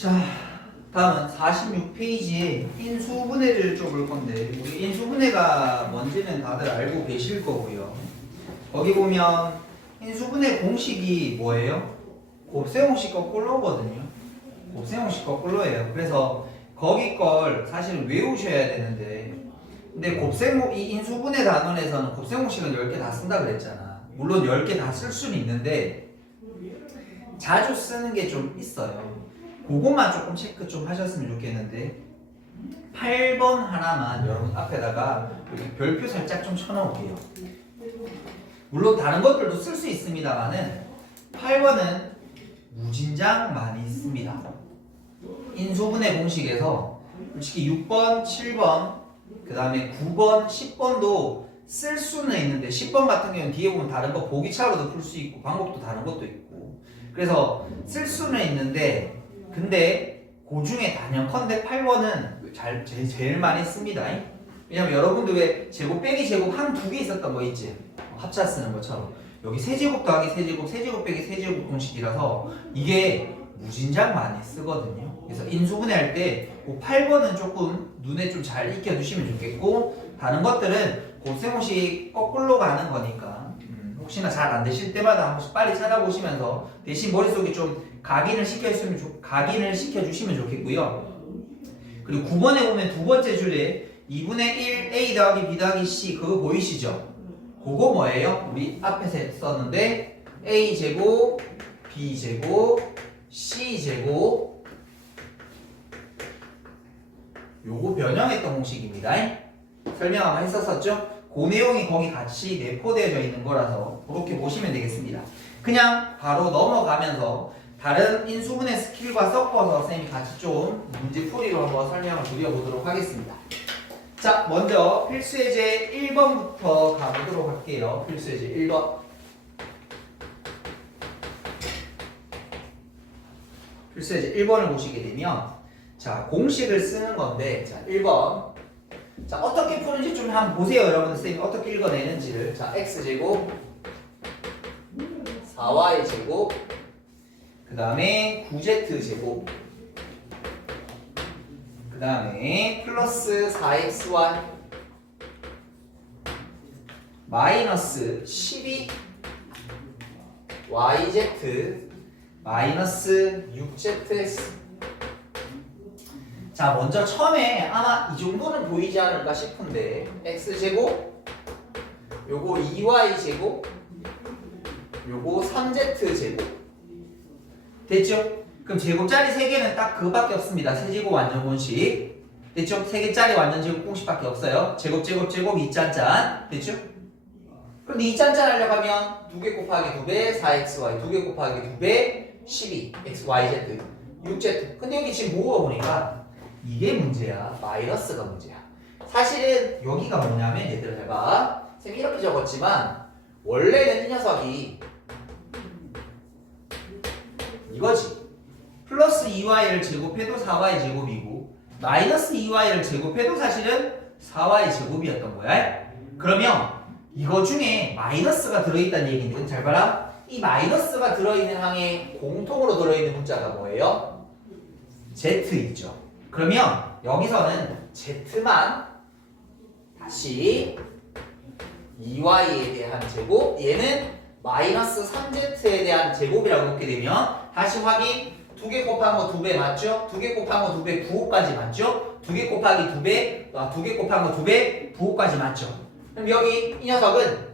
자, 다음은 46페이지에 인수분해를 좀 볼 건데 우리 인수분해가 뭔지는 다들 알고 계실 거고요. 거기 보면 인수분해 공식이 뭐예요? 곱셈 공식 거꾸로거든요. 곱셈 공식 거꾸로예요. 그래서 거기 걸 사실은 외우셔야 되는데 근데 곱셈 이 인수분해 단원에서는 곱셈 공식은 10개 다 쓴다 그랬잖아. 물론 10개 다 쓸 수는 있는데 자주 쓰는 게 좀 있어요. 그것만 조금 체크 좀 하셨으면 좋겠는데 8번 하나만 여러분 앞에다가 이렇게 별표 살짝 좀 쳐놓을게요. 물론 다른 것들도 쓸 수 있습니다만은 8번은 무진장 많이 씁니다. 인수분해 공식에서 솔직히 6번, 7번, 그 다음에 9번, 10번도 쓸 수는 있는데 10번 같은 경우는 뒤에 보면 다른 거 보기차로도 풀 수 있고 방법도 다른 것도 있고 그래서 쓸 수는 있는데 근데 그 중에 단연컨대 8번은 잘 제, 제일 많이 씁니다. 왜냐면 여러분들 왜 제곱 빼기 제곱 한 두 개 있었던 거 있지? 합차 쓰는 것처럼 여기 세제곱 더하기 세제곱 세제곱 빼기 세제곱 공식이라서 이게 무진장 많이 쓰거든요. 그래서 인수분해 할때 8번은 조금 눈에 좀 잘 익혀두시면 좋겠고 다른 것들은 곱셈공식 거꾸로 가는 거니까 음, 혹시나 잘 안 되실 때마다 한 번씩 빨리 찾아보시면서 대신 머릿속에 좀 각인을 시켜주시면 좋- 각인을 시켜주시면 좋겠고요. 그리고 9번에 보면 두 번째 줄에 2분의 1 a 더하기 b 더하기 c 그거 보이시죠? 그거 뭐예요? 우리 앞에서 썼는데 a 제곱 b 제곱 c 제곱 요거 변형했던 공식입니다. 설명 아마 했었었죠? 그 내용이 거기 같이 내포되어져 있는 거라서 그렇게 보시면 되겠습니다. 그냥 바로 넘어가면서 다른 인수분해 스킬과 섞어서 쌤이 같이 좀 문제 풀이로 한번 설명을 드려보도록 하겠습니다. 자, 먼저 필수예제 1번부터 가보도록 할게요. 필수예제 1번. 필수예제 1번을 보시게 되면 자, 공식을 쓰는 건데 자, 1번. 자, 어떻게 푸는지 좀 한번 보세요. 여러분 쌤이 어떻게 읽어내는지를. 자, x제곱 4y제곱 그 다음에 9z제곱. 그 다음에 플러스 4xy 마이너스 12yz 마이너스 6zx 자 먼저 처음에 아마 이 정도는 보이지 않을까 싶은데 x제곱 요거 2y제곱 요거 3z제곱 됐죠? 그럼 제곱짜리 3개는 딱 그거밖에 없습니다. 세제곱 완전 공식. 됐죠? 3개짜리 완전 제곱 공식밖에 없어요. 제곱 제곱 제곱 2짠짠. 됐죠? 그런데 2짠짠 하려고 하면 2개 곱하기 2배 4xy 2개 곱하기 2배 12 xyz 6z 근데 여기 지금 뭐가 보니까 이게 문제야. 마이너스가 문제야. 사실은 여기가 뭐냐면 얘들 해봐. 쌤이 이렇게 적었지만 원래는 이 녀석이 이거지. 플러스 2y를 제곱해도 4y 제곱이고 마이너스 2y를 제곱해도 사실은 4y 제곱이었던 거야. 그러면 이거 중에 마이너스가 들어있다는 얘기인데 잘 봐라. 이 마이너스가 들어있는 항에 공통으로 들어있는 문자가 뭐예요? z이죠. 그러면 여기서는 z만 다시 2y에 대한 제곱 얘는 마이너스 3z에 대한 제곱이라고 놓게 되면 다시 확인 두 개 곱한 거 두 배 맞죠? 두 개 곱한 거 두배 부호까지 맞죠? 두 개 곱하기 두 배, 아, 두 개 곱한 거 두배 부호까지 맞죠? 그럼 여기 이 녀석은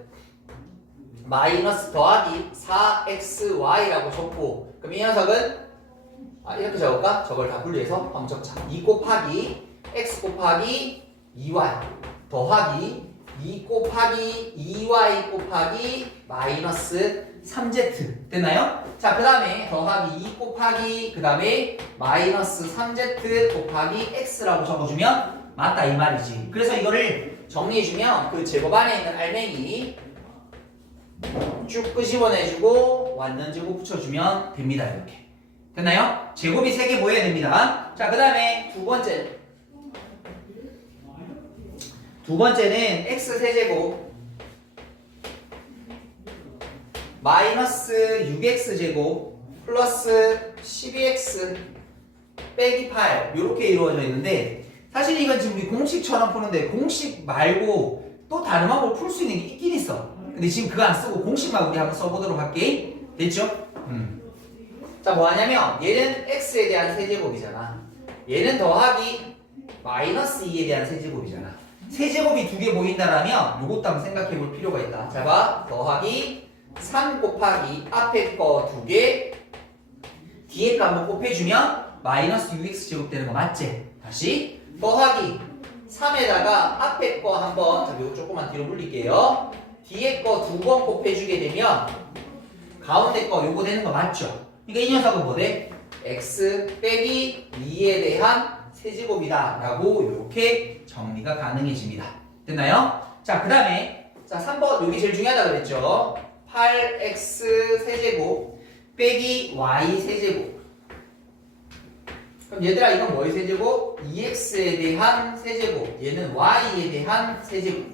마이너스 더하기 4xy라고 적고 그럼 이 녀석은 아, 이렇게 적을까? 저걸 다 분리해서 한번 적자 2 곱하기 x 곱하기 2y 더하기 2 곱하기 2y 곱하기 마이너스 3z 됐나요? 자 그 다음에 더하기 2 곱하기 그 다음에 마이너스 3z 곱하기 x라고 적어주면 맞다 이 말이지 그래서 이거를 정리해주면 그 제곱 안에 있는 알맹이 쭉 끄집어내주고 완전 제곱 붙여주면 됩니다 이렇게 됐나요? 제곱이 3개 모여야 됩니다 자 그 다음에 두 번째 두 번째는 x 세제곱 마이너스 6x 제곱 플러스 12x 빼기 8 이렇게 이루어져 있는데 사실 이건 지금 우리 공식처럼 푸는데 공식 말고 또 다른 방법으로 풀 수 있는 게 있긴 있어. 근데 지금 그거 안 쓰고 공식만 우리 한번 써보도록 할게. 됐죠? 음. 자, 뭐 하냐면 얘는 x에 대한 세제곱이잖아. 얘는 더하기 마이너스 2에 대한 세제곱이잖아. 세제곱이 두 개 보인다라면 요것도 한번 생각해 볼 필요가 있다. 자, 봐. 더하기 3 곱하기 앞에 거 두 개, 뒤에 거 한번 곱해주면 마이너스 6x 제곱 되는 거 맞지? 다시 더하기 3에다가 앞에 거 한번 자, 요거 조금만 뒤로 물릴게요. 뒤에 거 두 번 곱해주게 되면 가운데 거 요거 되는 거 맞죠? 그러니까 이 녀석은 뭐 돼? x 빼기 2에 대한 세제곱이다 라고 이렇게 정리가 가능해집니다. 됐나요? 자, 그 다음에 자 3번 여기 제일 중요하다 그랬죠? 8x 세제곱 빼기 y 세제곱 그럼 얘들아 이건 뭐의 세제곱? 2x에 대한 세제곱 얘는 y에 대한 세제곱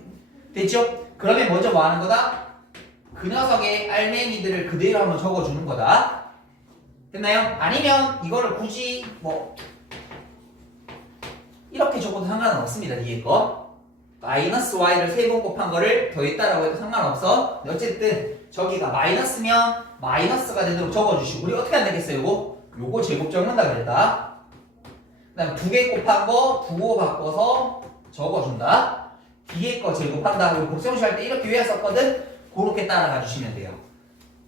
됐죠? 그러면 먼저 뭐 하는 거다? 그 녀석의 알맹이들을 그대로 한번 적어주는 거다 됐나요? 아니면 이거를 굳이 뭐 이렇게 적어도 상관은 없습니다 뒤에 거. 마이너스 y를 세 번 곱한 거를 더했다라고 해도 상관없어. 어쨌든 저기가 마이너스면 마이너스가 되도록 적어주시고 우리 어떻게 하면 되겠어요 요거? 요거 제곱 적는다 그랬다. 그 다음 두 개 곱한 거 부호 바꿔서 적어준다. 뒤에 거 제곱한다 그리고 곱셈식 할때 이렇게 외웠었거든? 그렇게 따라가 주시면 돼요.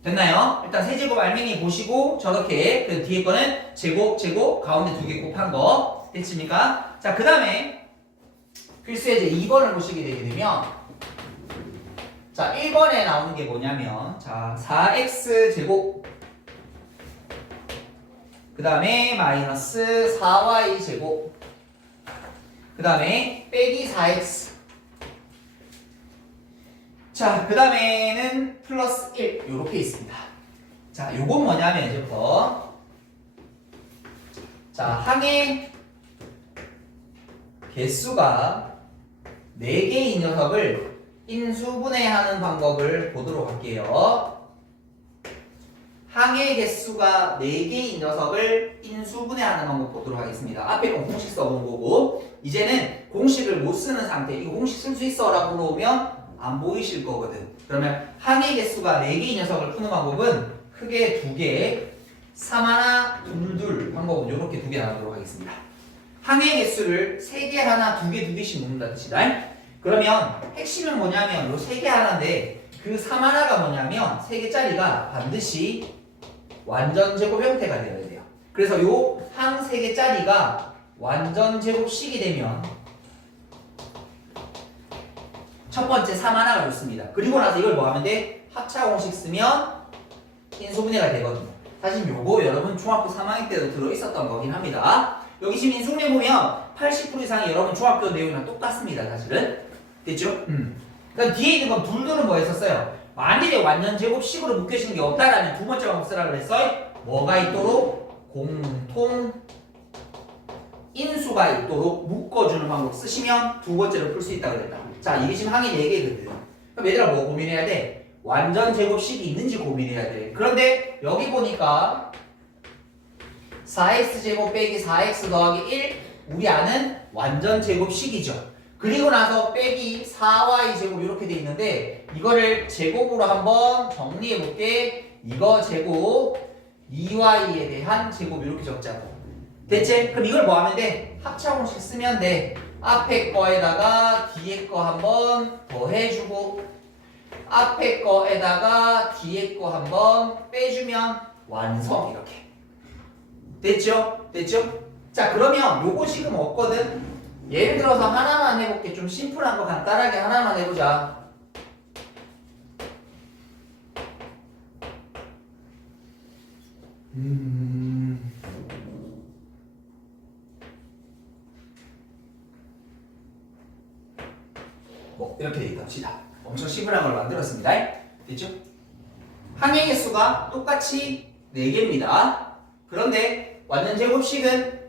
됐나요? 일단 세제곱 알맹이 보시고 저렇게 그 뒤에 거는 제곱 제곱 가운데 두 개 곱한 거. 됐습니까? 자 그 다음에 필수에 이제 2번을 보시게 되게 되면 자 1번에 나오는 게 뭐냐면 자 4x 제곱. 그 다음에 마이너스 4y 제곱. 그 다음에 빼기 4x 자, 그 다음에는 플러스 1 요렇게 있습니다. 자, 요건 뭐냐면 이제부터 자, 항의 개수가 4개인 녀석을 인수분해하는 방법을 보도록 할게요. 항의 개수가 4개인 녀석을 인수분해하는 방법 보도록 하겠습니다. 앞에 건 공식 써본 거고 이제는 공식을 못 쓰는 상태 이거 공식 쓸 수 있어 라고 물어보면 안 보이실 거거든. 그러면 항의 개수가 4개의 녀석을 푸는 방법은 크게 두 개, 3 하나, 둘, 둘 방법은 이렇게 두 개 나누도록 하겠습니다. 항의 개수를 3개 하나, 두 개, 두 개씩 놓는다 뜻이다. 그러면 핵심은 뭐냐면 요 3개 하나인데 그 3 하나가 뭐냐면 3개짜리가 반드시 완전 제곱 형태가 되어야 돼요. 그래서 요 항 3개짜리가 완전 제곱식이 되면 첫 번째 3 하나가 좋습니다. 그리고 나서 이걸 뭐 하면 돼? 합차 공식 쓰면 인수분해가 되거든요. 사실 요거 여러분 중학교 3학년 때도 들어 있었던 거긴 합니다. 여기 지금 인수분해 보면 80% 이상이 여러분 중학교 내용이랑 똑같습니다. 사실은. 됐죠? 음. 그럼 뒤에 있는 건 둘둘은 뭐 했었어요? 만일에 완전 제곱식으로 묶여지는 게 없다라면 두 번째 방법 쓰라 그랬어? 뭐가 있도록? 공통 인수가 있도록 묶어주는 방법 쓰시면 두 번째로 풀 수 있다 그랬다. 자, 이게 지금 항이 4개거든. 그럼 얘들아 뭐 고민해야 돼? 완전 제곱식이 있는지 고민해야 돼. 그런데 여기 보니까 4x 제곱 빼기 4x 더하기 1 우리 아는 완전 제곱식이죠. 그리고 나서 빼기 4y 제곱 이렇게 돼 있는데 이거를 제곱으로 한번 정리해 볼게. 이거 제곱 2y에 대한 제곱 이렇게 적자고. 대체 그럼 이걸 뭐 하면 돼? 합차 공식 쓰면 돼. 앞에 거에다가 뒤에 거 한번 더해주고 앞에 거에다가 뒤에 거 한번 빼주면 완성 이렇게 됐죠? 됐죠? 자 그러면 요거 지금 없거든 예를 들어서 하나만 해볼게 좀 심플한 거 간단하게 하나만 해보자 음... 뭐 이렇게 돼 있답시다. 엄청 심플한 걸 만들었습니다. 됐죠? 항의 개수가 똑같이 4개입니다. 그런데 완전 제곱식은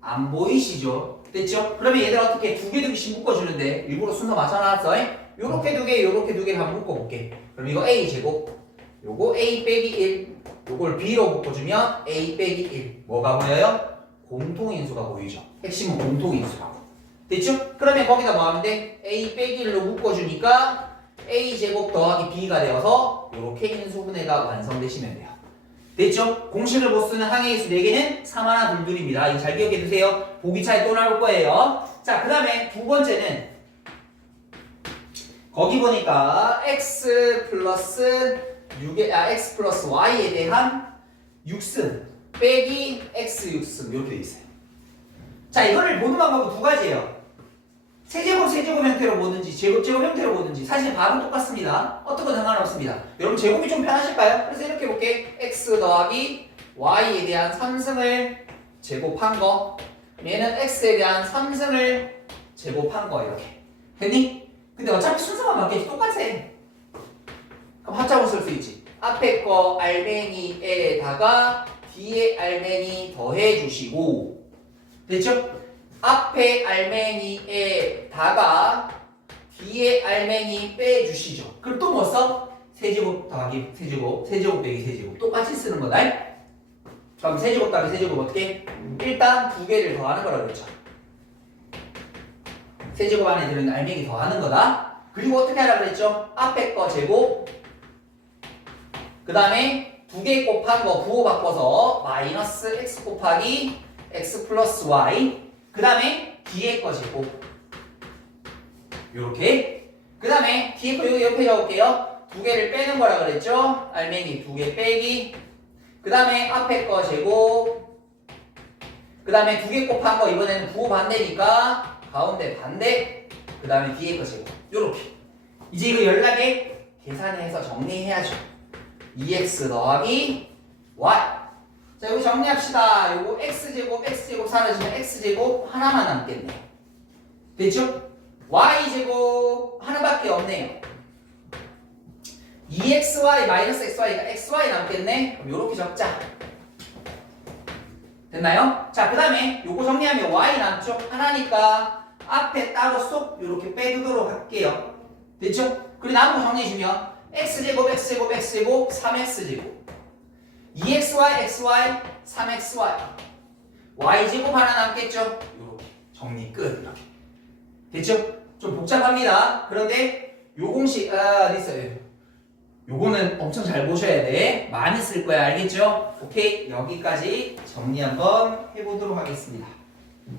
안 보이시죠? 됐죠? 그러면 얘들 어떻게 두 개 두 개씩 묶어주는데 일부러 순서 맞춰놨어. 요렇게 두 개, 요렇게 두 개를 한번 묶어볼게. 그럼 이거 A 제곱, 요거 A 빼기 1, 요걸 B로 묶어주면 A 빼기 1. 뭐가 보여요? 공통인수가 보이죠. 핵심은 공통인수라고. 됐죠? 그러면 거기다 뭐 하면 돼? a 빼기 1로 묶어주니까 a 제곱 더하기 b가 되어서 이렇게 인수분해가 완성되시면 돼요. 됐죠? 공식을 못 쓰는 항해인수 4개는 3 하나 둘둘입니다. 이거 잘 기억해 두세요. 보기 차이 또 나올 거예요. 자, 그 다음에 두 번째는 거기 보니까 x 플러스 6에, 아, x 플러스 y에 대한 6승 빼기 x 6승 이렇게 돼 있어요. 자, 이거를 보는 방법은 두 가지예요. 세제곱 세제곱 형태로 보든지 제곱 제곱 형태로 보든지 사실 답은 똑같습니다. 어떻게 상관없습니다. 여러분 제곱이 좀 편하실까요? 그래서 이렇게 볼게 x 더하기 y에 대한 3승을 제곱한 거 얘는 x에 대한 3승을 제곱한 거 이렇게 됐니? 근데 어차피 순서만 바뀌지 똑같아 그럼 합작으로 쓸 수 있지 앞에 거 알맹이에다가 뒤에 알맹이 더해 주시고 됐죠? 앞에 알맹이에 다가 뒤에 알맹이 빼주시죠. 그럼 또 뭐 써? 세제곱 더하기 세제곱, 세제곱 빼기 세제곱 똑같이 쓰는 거다. 그럼 세제곱 더하기 세제곱 어떻게? 일단 두 개를 더하는 거라고 그랬죠. 세제곱 안에 들어있는 알맹이 더하는 거다. 그리고 어떻게 하라 그랬죠? 앞에 거 제곱, 그 다음에 두 개 곱한 거 부호 바꿔서 마이너스 x 곱하기 x 플러스 y 그 다음에 뒤에 거 제곱. 요렇게. 그 다음에 뒤에 거 여기 옆에 적을게요. 두 개를 빼는 거라 그랬죠? 알맹이 두 개 빼기. 그 다음에 앞에 거 제곱. 그 다음에 두 개 곱한 거 이번에는 부호 반대니까 가운데 반대. 그 다음에 뒤에 거 제곱. 요렇게. 이제 이거 연락에 계산해서 정리해야죠. 2x 더하기 y 자, 여기 정리합시다. 요거 x제곱, x제곱 사라지면 x제곱 하나만 남겠네. 됐죠? y제곱 하나밖에 없네요. 2xy 마이너스 xy가 xy 남겠네? 그럼 요렇게 적자. 됐나요? 자, 그 다음에 요거 정리하면 y 남죠? 하나니까 앞에 따로 쏙 요렇게 빼두도록 할게요. 됐죠? 그리고 거 정리해주면 x제곱, x제곱, x제곱, 3x제곱 2xy, xy, 3xy y제곱 하나 남겠죠? 이렇게 정리 끝 이렇게 됐죠? 좀 복잡합니다 그런데 요 공식 아 어디 있어요? 요거는 엄청 잘 보셔야 돼 많이 쓸 거야 알겠죠? 오케이 여기까지 정리 한번 해보도록 하겠습니다